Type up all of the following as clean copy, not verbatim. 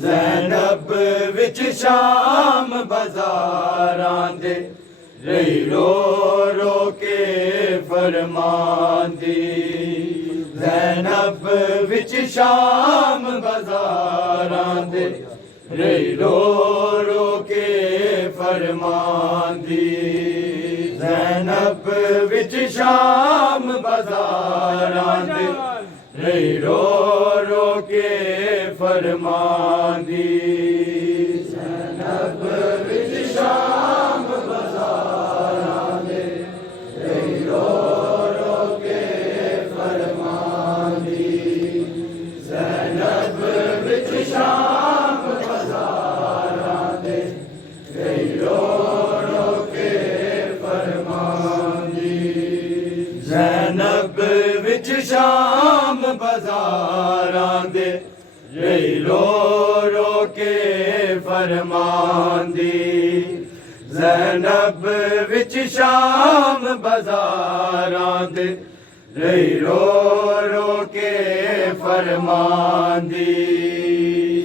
ज़ैनब विच शाम बाज़ारां दे रही रो रो के फरमांदी। ज़ैनब विच शाम बाज़ारां दे रही रो रो के फरमांदी। ज़ैनब विच शाम बाज़ारां दे रही रो रो के फरमांदी। ज़ैनब विच शाम बाज़ारां दे रही रो रो के फरमांदी। ज़ैनब विच शाम बाज़ारां दे रही रो रो के फरमांदी। ज़ैनब विच शाम बाज़ारां दे रही रो रो के फरमांदी। ज़ैनब विच शाम बाज़ारां दे रही रो रो के फरमांदी। ज़ैनब विच शाम बाज़ारां दे रही रो रो के फरमांदी।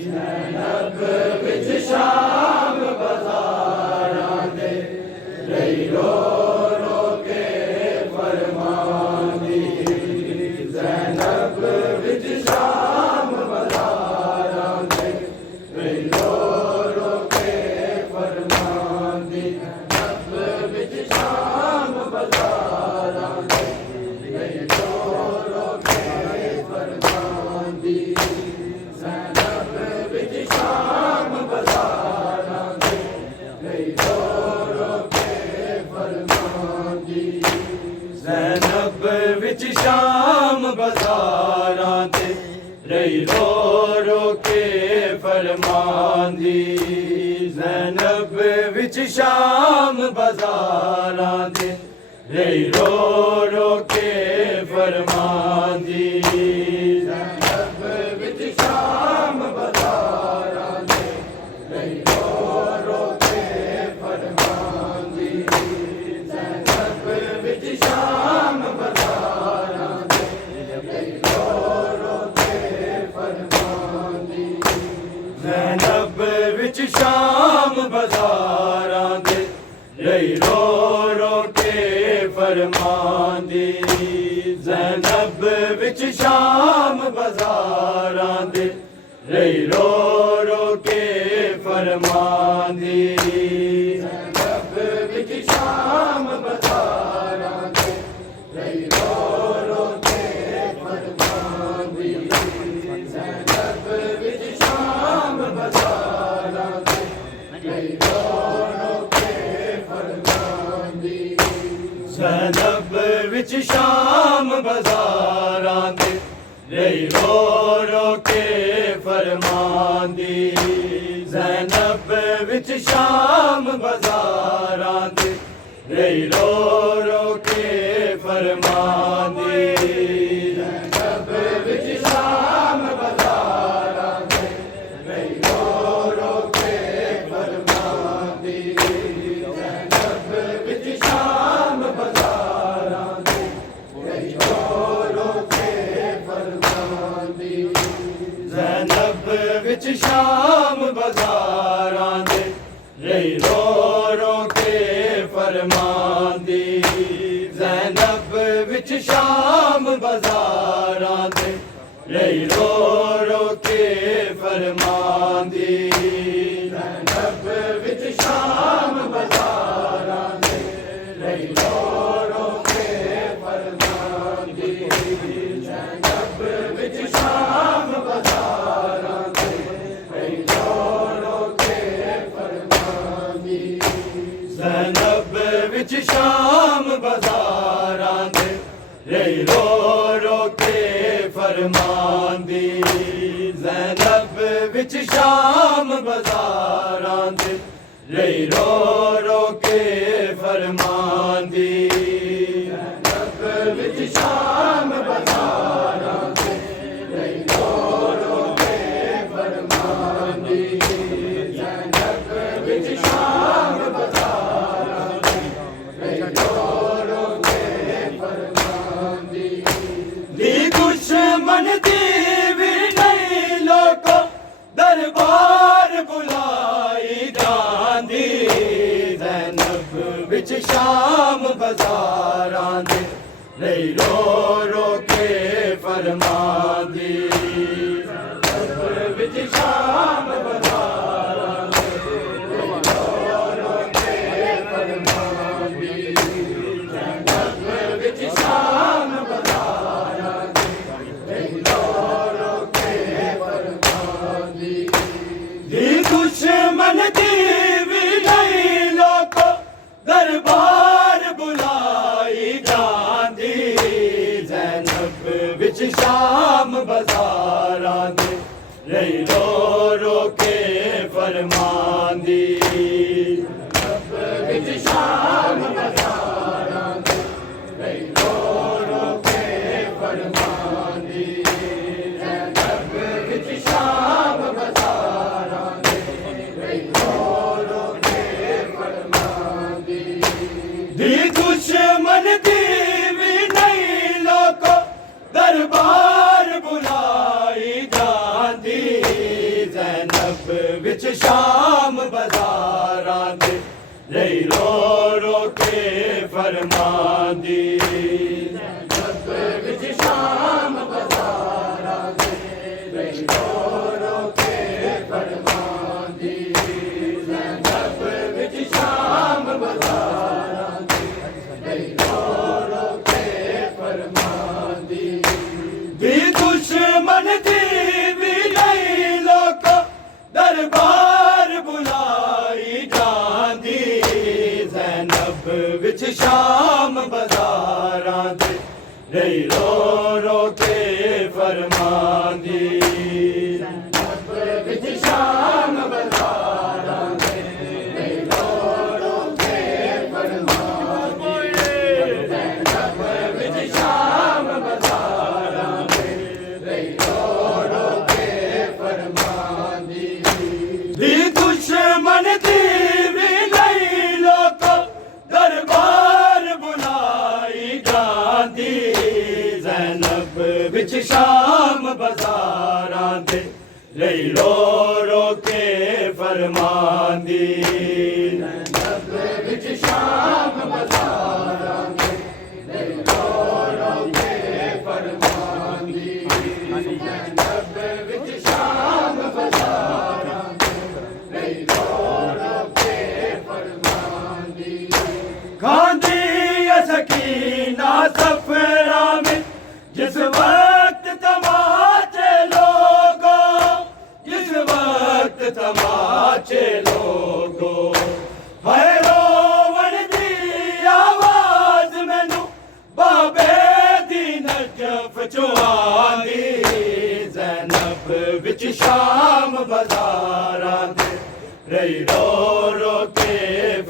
ज़ैनब विच शाम बाज़ारां दे रही रो रो के फरमांदी। ज़ैनब विच शाम बाज़ारां दे रही रो रो के फरमांदी। ज़ैनब विच शाम बाज़ारां दे रही रो रो के फरमांदी। ज़ैनब विच शाम बाज़ारां दे रही रो रो के फरमांदी। ज़ैनब विच शाम बाज़ारां दे रही रो रो के फरमांदी। ज़ैनब विच शाम बाज़ारां दे रही रो रो के फरमांदी। ज़ैनब विच शाम बाज़ारां दे रही रो रो के फरमांदी। ज़ैनब विच शाम बाज़ारां दे रही रो रो के फरमांदी। ज़ैनब विच शाम बाज़ारां दे रही रो रो के फरमांदी। ज़ैनब विच शाम बाज़ारां दे रही रो रो के फरमांदी। ज़ैनब विच शाम बाजारां दे कई रो रो के फरमांदी ज़ैनब विच शाम बाजारां दे रही रो रो के फरमांदी ज़ैनब विच शाम बाजारां दे रही रो रो के फरमांदी ज़ैनब विच शाम बाजारां दे रही रो रो के फरमांदी ज़ैनब विच शाम बाजारां दे रही रो रो के फरमांदी ज़ैनब विच शाम बाजारां दे रही रो रो के फरमांदी ज़ैनब विच शाम बाजारां दे रही रो रो के फरमांदी ज़ैनब विच शाम बाजारां दे रही रो रो के फरमांदी ज़ैनब विच शाम बाजारां दे रही रो रो के फरमांदी ज़ैनब विच शाम बाजारां दे रही रो रो के फरमांदी ज़ैनब विच शाम बाजारां दे रही रो रो के फरमांदी ज़ैनब विच शाम बाजारां दे रही रो रो के फरमांदी ज़ैनब विच शाम बाजारां दे रही रो रो के फरमांदी दी दुश्मन दी भी नहीं लोको दरबार बुलाई जांदी ज़ैनब विच शाम बाजारां दे रही रो रो के फरमांदी ज़ैनब विच शाम बाजारां दे रही रो रो के फरमांदी ज़ैनब विच शाम बाजारां दे रही रो रो के फरमांदी दी दुश्मन दी भी नहीं लोको दरबार बुलाई जांदी ज़ैनब विच शाम बाजारां दे रही रो रो के फरमांदी ज़ैनब विच शाम बाजारां दे रही रो रो के फरमांदी ज़ैनब विच शाम बाजारां दे रही रो रो के फरमांदी दी दुश्मन दी भी नहीं लोको दरबार बुलाई जांदी ज़ैनब विच शाम बाजारां दे रही रो रो के फरमांदी ज़ैनब विच शाम बाजारां दे रही रो रो के फरमांदी ज़ैनब विच शाम बाजारां दे रही रो रो के फरमांदी दी दुश्मन दी भी नहीं लोको दरबार बुलाई जांदी ज़ैनब विच शाम बाजारां दे रही रो रो के फरमांदी ज़ैनब विच शाम बाजारां दे रही रो रो के फरमांदी ज़ैनब विच शाम बाजारां दे रही रो रो के फरमांदी दी दुश्मन दी भी नहीं लोको दरबार बुलाई जांदी ज़ैनब विच शाम बाजारां दे रही रो रो के फरमांदी ज़ैनब विच शाम बाजारां दे रही रो रो के फरमांदी ज़ैनब विच शाम बाजारां दे रही रो रो के फरमांदी खांदी सकीना सफरा में जिस वक्त तमाचे लोगों जिस वक्त शाम बाजारां दे रही रो रो के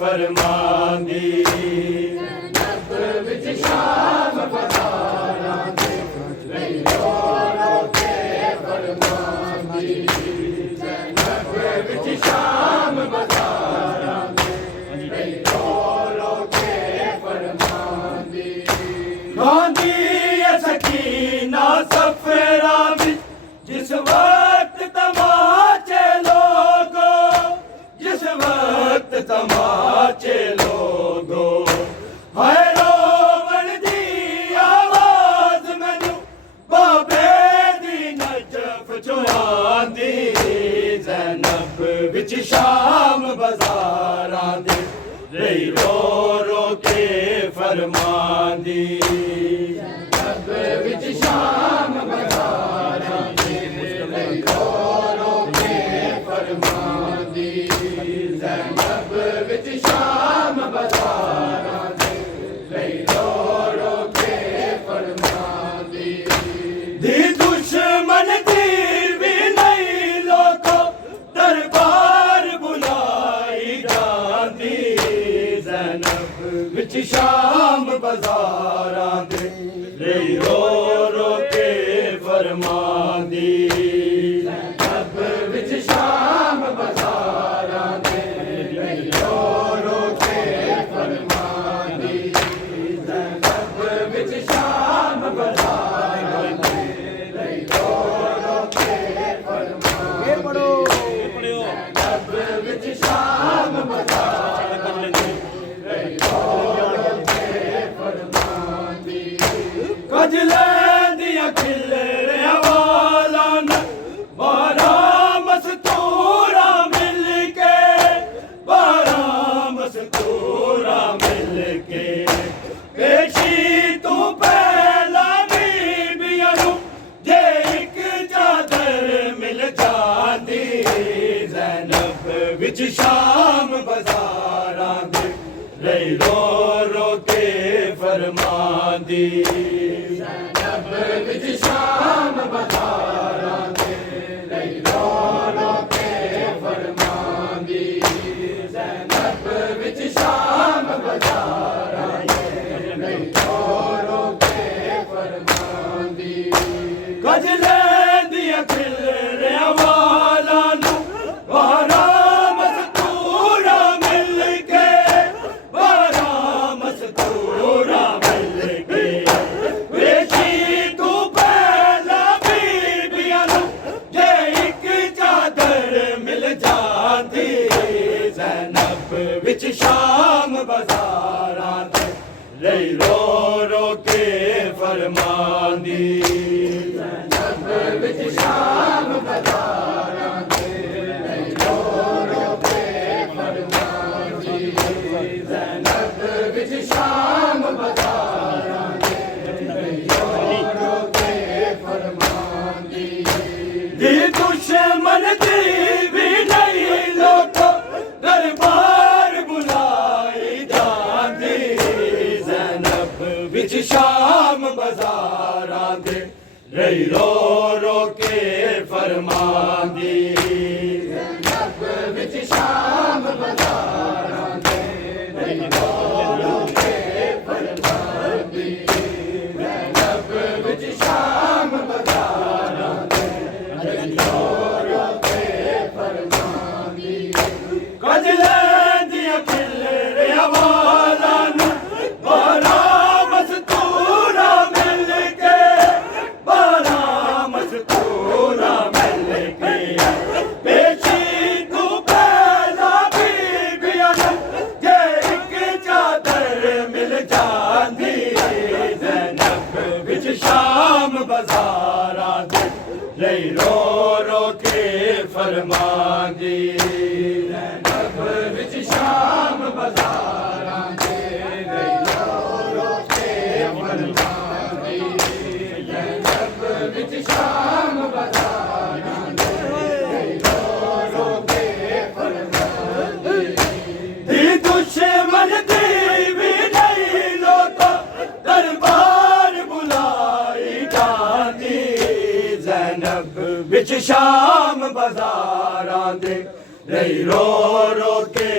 फरमांदी जैनब विच शाम बाजारां दे रही रो रो के फरमांदी जैनब विच शाम बाजारां दे रही रो रो के फरमांदी गांधी सकीना सफरा विच जिस वक्त तमाचे लोगो जिस वक्त तमाचे लोगो हाय रोवण दी आवाज मैनू बाबे दी नजफ चुआंदी ज़ैनब विच शाम बाजारां दे रही रो रो के फरमांदी ज़ैनब विच शाम बाजारां दे रही रो रो के फरमांदी ज़ैनब विच शाम बाजारां दे रही रो रो के फरमांदी दी दुश्मन दी भी नहीं लोको दरबार बुलाई जांदी ज़ैनब विच शाम बाजारां दे रही रो रो के फरमांदी ज़ैनब विच शाम बाजारां दे रही रो रो के फरमांदी ज़ैनब विच शाम बाजारां दे रही रो रो के फरमांदी ज़ैनब विच शाम बाजारां दे रही रो रो के फरमांदी कजले दिया खिलरे वाला न बारा मस्तूरा मिल के बारा मस्तूरा मिल के पेशी तू पहला बीबियां नू जे एक चादर मिल जांदी ज़ैनब विच शाम बाजारां दे रही रो रो के फरमांदी ज़ैनब विच शाम बाजारां दे रही रो रो के फरमांदी ज़ैनब विच शाम बाजारां दे रही रो रो के फरमांदी गजले दिया खिलरे वाला नू बारा मस्तूरा मिल के बारा मस्तूरा मिल के बेशी तू पहला बीबियां नू जे एक चादर मिल जांदी ज़ैनब विच शाम बाजारां दे रही रो रो के फरमांदी ज़ैनब विच शाम बाजारां दे रही रो रो के फरमांदी ज़ैनब विच शाम बाजारां दे रही रो रो के फरमांदी दी दुश्मन दी भी नहीं लोको दरबार बुलाई जांदी ज़ैनब विच शाम बाजारां दे रही रो रो के फरमांदी ज़ैनब विच शाम बाजारां दे रही रो रो के फरमांदी ज़ैनब विच शाम बाजारां दे रही रो रो के फरमांदी कजले दिया खिलरे वाला नू बारा मस्तूरा मिल के बारा मस्तूरा मिल के बेशी तू पहला बीबियां नू जे एक चादर मिल जांदी ज़ैनब विच शाम बाजारां दे रही रो रो के फरमांदी ज़ैनब विच शाम बाजारां दे रही रो रो के फरमांदी ज़ैनब विच शाम बाजारां दे रही रो रो के फरमांदी दी दुश्मन दी भी नहीं लोको दरबार बुलाई जांदी ज़ैनब विच शाम रही रो रो के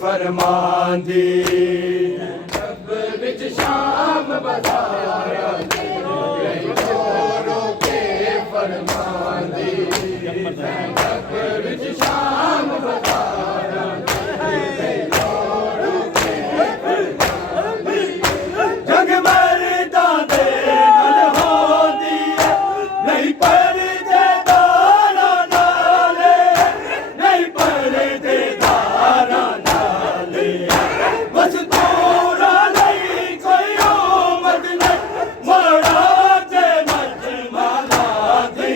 फरमांदी जब विच शाम बजारा रही रो रो के फरमांदी जब विच शाम बजारा रही रो रो के फरमांदी जग मरदा दे नल होंदी नहीं परदे दारा नाले नहीं परदे दारा नाले बस तोरा नहीं कोई उमद नहीं मोड़ा ते मच माला दी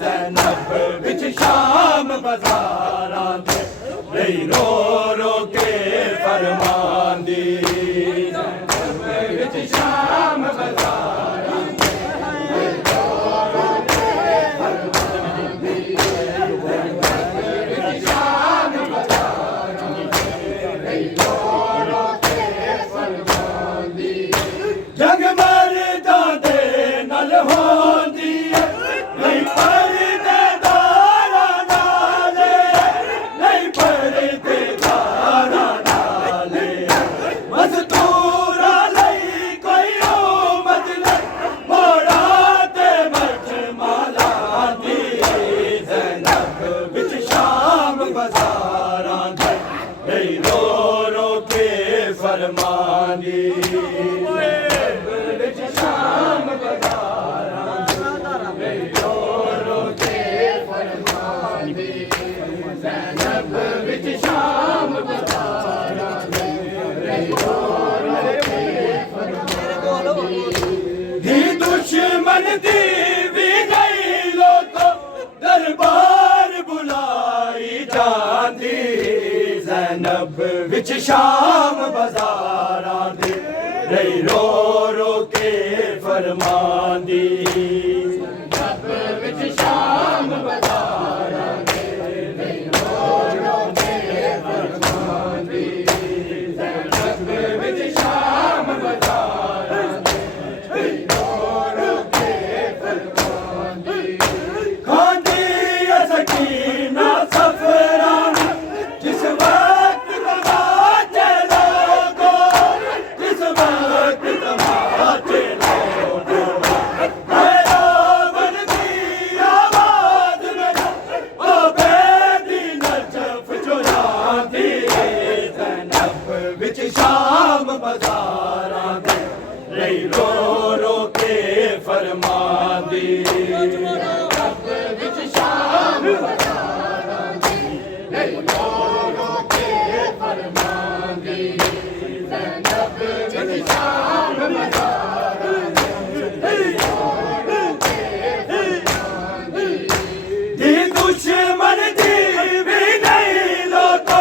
ज़ैनब विच शाम बाज़ारां दे रही रो रो के फरमांदी ज़ैनब विच शाम बाज़ारां दे रही रो रो के फरमांदी ज़ैनब विच शाम बाज़ारां दे रही रो रो के फरमांदी जग मरदा दे नल होंदी नहीं परदे दारा नाले नहीं परदे दारा नाले मज़दूरा लई कोई उमद नहीं मोड़ा ते मच माला दी ज़ैनब विच शाम बाज़ारां दे रही रो रो के फरमांदी ज़ैनब विच शाम बाज़ारां दे रही रो रो के फरमांदी ज़ैनब विच शाम बाज़ारां दे रही रो रो के फरमांदी धी दुश्मन दी भी नहीं लोको दरबार बुलाई जांदी ज़ैनब विच शाम बाज़ारां दे रही रो रो के फरमांदी ज़ैनब विच शाम बाज़ारां दे रही रो रो के फरमांदी ज़ैनब विच शाम बाज़ारां दे रही रो रो के फरमांदी खांदी सकीना सफरान जिस वक्त तमाचे लोगो जिस वक्त तमाचे लोगो हैरान दी आवाज में ओ बेदी नजफ चुरांदी ज़ैनब विच शाम बाज़ारां दे रही रो रो के फरमांदी ज़ैनब विच शाम बाज़ारां दे रही रो रो के फरमांदी ज़ैनब विच शाम बाज़ारां दे रही रो रो के फरमांदी दी दुश्मन दी भी नहीं लोको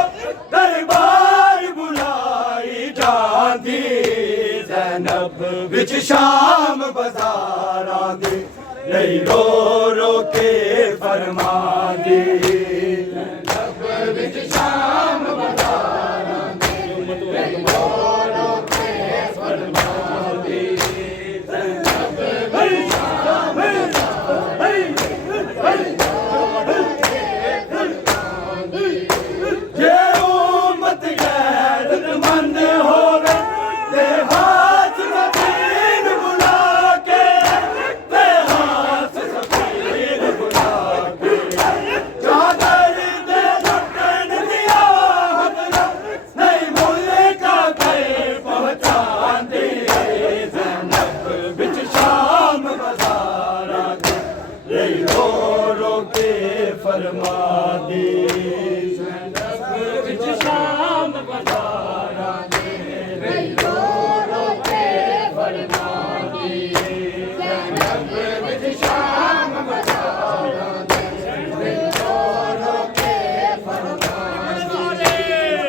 दरबार बुलाई जांदी ज़ैनब विच शाम बाज़ारां दे रही रो रो के फरमांदी ज़ैनब विच शाम बाज़ारां दे रही रो रो के फरमांदी ज़ैनब विच शाम बाज़ारां जे उम्मत गैरतमंद होवे ते हाथ सफीर बुला के ते हाथ सफीर बुला के चादर दे लुटन दिया हदरा नहीं मुल्का पे पहुंचांदी ज़ैनब विच शाम बाज़ारां दे रही रो रो के फरमांदी ज़ैनब विच शाम बाज़ारां दे रही रो रो के फरमांदी ज़ैनब विच शाम बाज़ारां दे रही रो रो के फरमांदी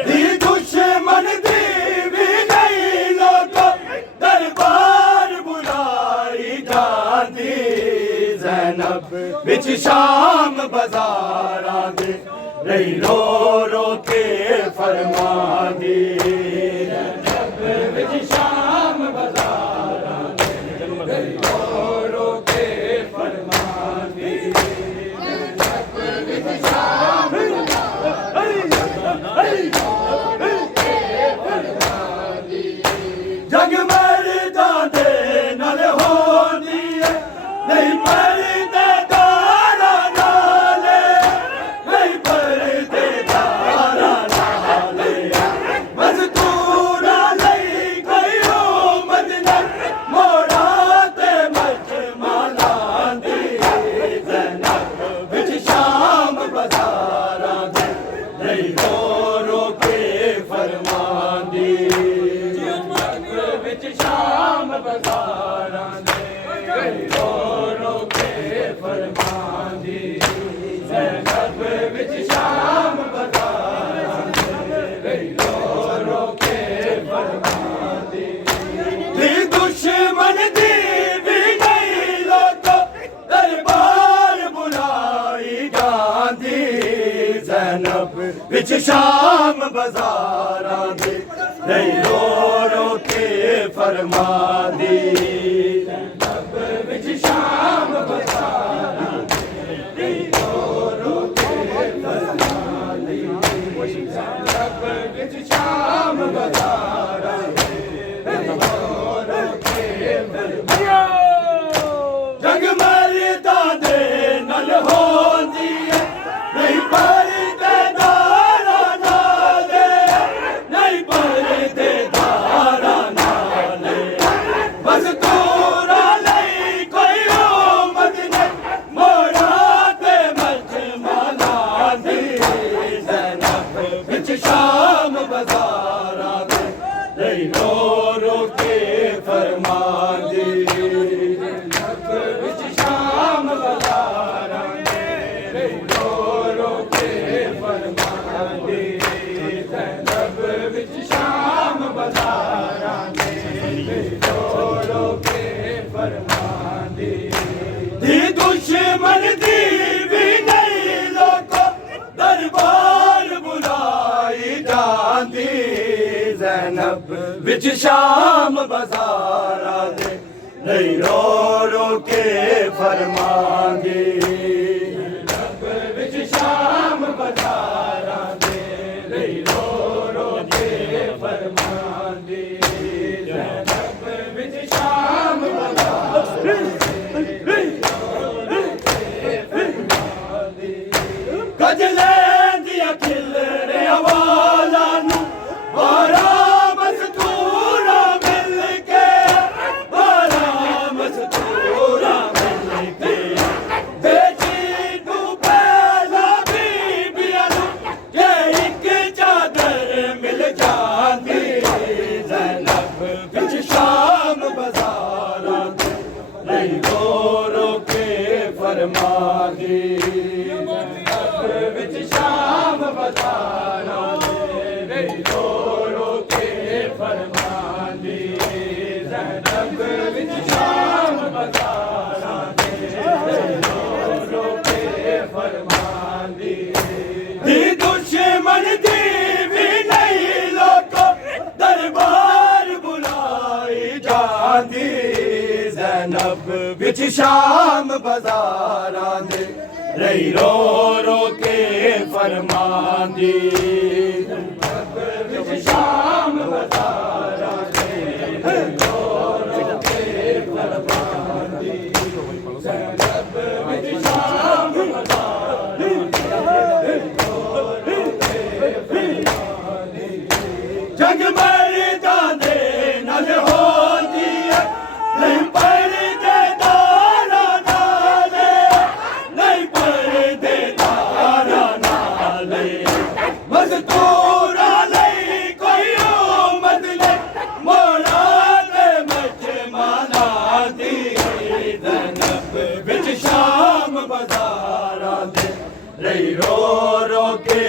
दी दुश्मन दी भी नहीं लोको दरबार बुलाई जांदी ज़ैनब विच शाम बाज़ारां दे रही रो रो के फरमांदी ज़ैनब विच शाम बाज़ारां दे रही रो रो के फरमांदी ज़ैनब विच शाम बाज़ारां ਜ਼ੈਨਬ ਵਿੱਚ ਸ਼ਾਮ ਬਾਜ਼ਾਰਾਂ ਦੇ ਨਹੀਂ ਰੋ ਰੋ ਕੇ ਫਰਮਾਂਦੀ ਜ਼ੈਨਬ ਵਿੱਚ ਸ਼ਾਮ ਬਾਜ਼ਾਰਾਂ ਦੇ ਨਹੀਂ ਰੋ ਰੋ ਕੇ ਫਰਮਾਂਦੀ ਜ਼ੈਨਬ ਵਿੱਚ ਸ਼ਾਮ ਬਾਜ਼ਾਰਾਂ ਦੇ ਨਹੀਂ ਰੋ ਰੋ ਕੇ ਫਰਮਾਂਦੀ ਜਗ ਮਰਦਾ ਦੇ ਨਾਲ ਹੋਂਦੀ ਹੈ ਨਹੀਂ ਪਰਦੇਦਾਰਾਂ ਨਾਲੇ ਨਹੀਂ ਪਰਦੇਦਾਰਾਂ ਨਾਲੇ ਮਜ਼ਦੂਰਾਂ ਲਈ ਕੋਈ ਉਮਦ ਨਹੀਂ ਮੋੜਾਂ ਤੇ ਮਜਮਾਲਾਂ ਦੀ ਜ਼ੈਨਬ ਵਿੱਚ ਸ਼ਾਮ ਬਾਜ਼ਾਰਾਂ ਦੇ ਨਹੀਂ ਰੋ ਰੋ ਕੇ ਫਰਮਾਂਦੀ ਜ਼ੈਨਬ ਵਿੱਚ ਸ਼ਾਮ ਬਾਜ਼ਾਰਾਂ ਦੇ ਨਹੀਂ ਰੋ ਰੋ ਕੇ ਫਰਮਾਂਦੀ ਜ਼ੈਨਬ ਵਿੱਚ ਸ਼ਾਮ ਬਾਜ਼ਾਰਾਂ ਦੇ ਨਹੀਂ ਰੋ ਰੋ ਕੇ ਫਰਮਾਂਦੀ ਦੀ ਦੁਸ਼ਮਣ ਦੀ ਵੀ ਨਹੀਂ ਲੋਕੋ ਦਰਬਾਰ ਬੁਲਾਈ ਜਾਂਦੀ ਜ਼ੈਨਬ ਵਿੱਚ ਸ਼ਾਮ ਬਾਜ਼ਾਰਾਂ ਦੇ ਨਹੀਂ ਰੋ ਰੋ ਕੇ ਫਰਮਾਂਦੀ ਜ਼ੈਨਬ ਵਿੱਚ ਸ਼ਾਮ ਬਾਜ਼ਾਰਾਂ ਦੇ ਨਹੀਂ ਰੋ ਰੋ ਕੇ ਫਰਮਾਂਦੀ ਜ਼ੈਨਬ ਵਿੱਚ ਸ਼ਾਮ ਬਾਜ਼ਾਰਾਂ ਦੇ ਨਹੀਂ ਰੋ ਰੋ ਕੇ ਫਰਮਾਂਦੀ ਗਜਲੇ ਦੀਆਂ ਖਿਲੜੇ ਵਾਲਾਂ ਨੂੰ ਬਾਰਾਂ ਮਜ਼ਦੂਰਾਂ ਮਿਲ ਕੇ ਬਾਰਾਂ ਮਜ਼ਦੂਰਾਂ ਮਿਲ ਕੇ ਬੇਟੀ ਨੂੰ ਪਹਿਲਾ ਬੀਬੀਆਂ ਨੂੰ ਜੇ ਇੱਕ ਚਾਦਰ ਮਿਲ ਜਾਂਦੀ ਜ਼ੈਨਬ ਵਿੱਚ ਸ਼ਾਮ ਬਾਜ਼ਾਰਾਂ ਦੇ ਨਹੀਂ ਰੋ ਰੋ ਕੇ ਫਰਮਾਂਦੀ ਜ਼ੈਨਬ ਵਿੱਚ ਸ਼ਾਮ ਬਾਜ਼ਾਰਾਂ ਦੇ ਨਹੀਂ ਰੋ ਰੋ ਕੇ ਫਰਮਾਂਦੀ ਜ਼ੈਨਬ ਵਿੱਚ ਸ਼ਾਮ ਬਾਜ਼ਾਰਾਂ ਦੇ ਨਹੀਂ ਰੋ ਰੋ ਕੇ ਫਰਮਾਂਦੀ ਦੀ ਦੁਸ਼ਮਣ ਦੀ ਵੀ ਨਹੀਂ ਲੋਕੋ ਦਰਬਾਰ ਬੁਲਾਈ ਜਾਂਦੀ ਜ਼ੈਨਬ ਵਿੱਚ ਸ਼ਾਮ ਬਾਜ਼ਾਰਾਂ ਦੇ ਨਹੀਂ ਰੋ ਰੋ ਕੇ ਫਰਮਾਂਦੀ ਜ਼ੈਨਬ ਵਿੱਚ ਸ਼ਾਮ ਬਾਜ਼ਾਰਾਂ ਦੇ ਨਹੀਂ ਰੋ ਰੋ ਕੇ ਫਰਮਾਂਦੀ ਜ਼ੈਨਬ ਵਿੱਚ ਸ਼ਾਮ ਬਾਜ਼ਾਰਾਂ ਦੇ ਨਹੀਂ ਰੋ ਰੋ ਕੇ ਫਰਮਾਂਦੀ ਜਗ ਮਰਦਾਂ ਦੇ ਨਾਲ ਹੋਂਦੀ ਹੈ ਨਹੀਂ ਪਰਦੇਦਾਰਾਂ ਨਾਲੇ ਨਹੀਂ ਪਰਦੇਦਾਰਾਂ ਨਾਲੇ ਮਜ਼ਦੂਰਾਂ ਲਈ ਕੋਈ ਉਮਦ ਨਹੀਂ ਮੋੜਾਂ ਤੇ ਮਜਮਾਲਾਂ ਦੀ ਜ਼ੈਨਬ ਵਿੱਚ ਸ਼ਾਮ ਬਾਜ਼ਾਰਾਂ ਦੇ ਨਹੀਂ ਰੋ ਰੋ ਕੇ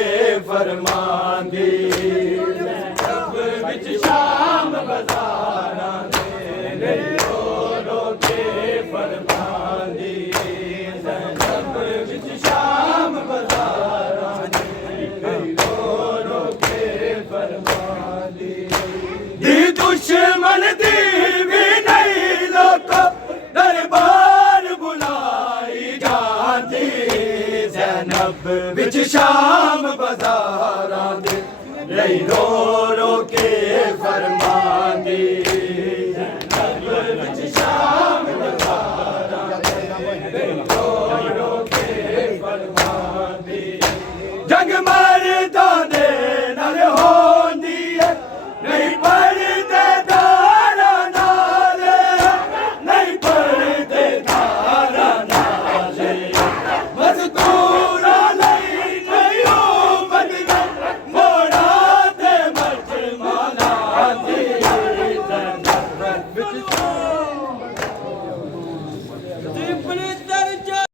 ਫਰਮਾਂਦੀ ਜ਼ੈਨਬ ਵਿੱਚ ਸ਼ਾਮ ਬਾਜ਼ਾਰਾਂ ਦੇ ਨਹੀਂ ਰੋ ਰੋ ਕੇ ਫਰਮਾਂਦੀ ਜ਼ੈਨਬ ਵਿੱਚ ਸ਼ਾਮ ਬਾਜ਼ਾਰਾਂ ਦੇ ਨਹੀਂ ਰੋ ਰੋ ਕੇ ਫਰਮਾਂਦੀ ਦੀ ਦੁਸ਼ਮਣ ਦੀ ਵੀ ਨਹੀਂ ਲੋਕੋ ਦਰਬਾਰ ਬੁਲਾਈ ਜਾਂਦੀ ਜ਼ੈਨਬ ਵਿੱਚ ਸ਼ਾਮ ਬਾਜ਼ਾਰਾਂ ਦੇ ਨਹੀਂ ਰੋ ਰੋ ਕੇ ਫਰਮਾਂਦੀ ਜ਼ੈਨਬ ਵਿੱਚ ਸ਼ਾਮ ਬਾਜ਼ਾਰਾਂ ਦੇ ਨਹੀਂ ਰੋ ਰੋ ਕੇ ਫਰਮਾਂਦੀ ਜਗ